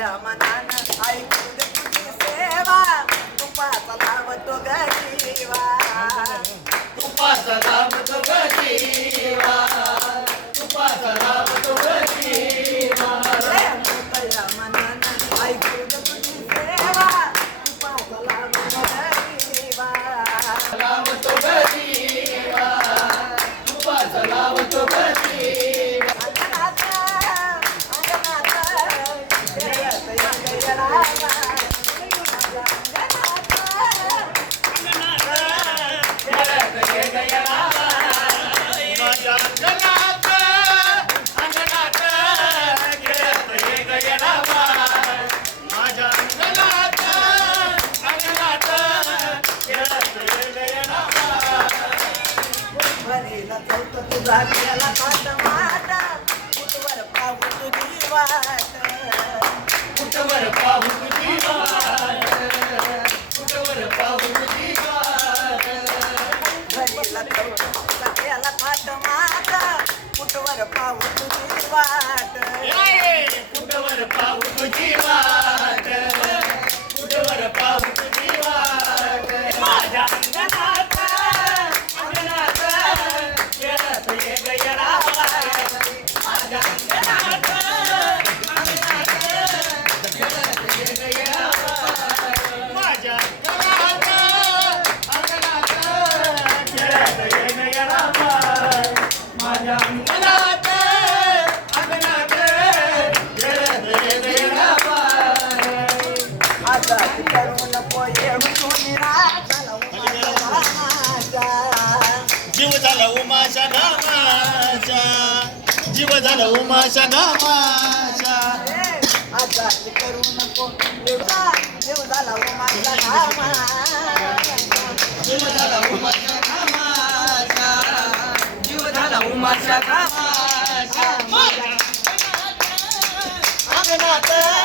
मोकळ्या मनानं ऐकू दे तुझी सेवा तुपाचा लावतो ग जीवा तुपाचा लावतो ग जीवा तुपाचा लावतो ग जीवा मोकळ्या मनानं ऐकू दे तुझी सेवा तुपाचा लावतो ग जीवा लावतो ग जीवा तुपाचा लावतो ग जीवा तुझा केला पाठ माटा कुठवर पाहू तुझी वाट कुठवर पाहू तुझी वाट कुठवर पाहू तुझी वाट घडीला तुझा केला पाठ माटा कुठवर पाहू तुझी वाट कुठवर पाहू तुझी वाट कुठवर पाहू तुझी वाट माझ्या अंगणात अंगणात खेळत ये गयरा माझ्या अंगणात अंगणात खेळत ये गयरा माझ्या अंगणात अंगणात खेळत ये गयरा माझ्या अंगणात अंगणात खेळत ये गयरा आता करू नको येऊ तुम्ही जीव झाला उमाच्या नामाचा जीव झाला उमाच्या नामाचा आता करू नको देव झाला माझा नामा जीव झाला उमाच्या नामाचा जीव झाला उमाच्या नामाचा अंगणात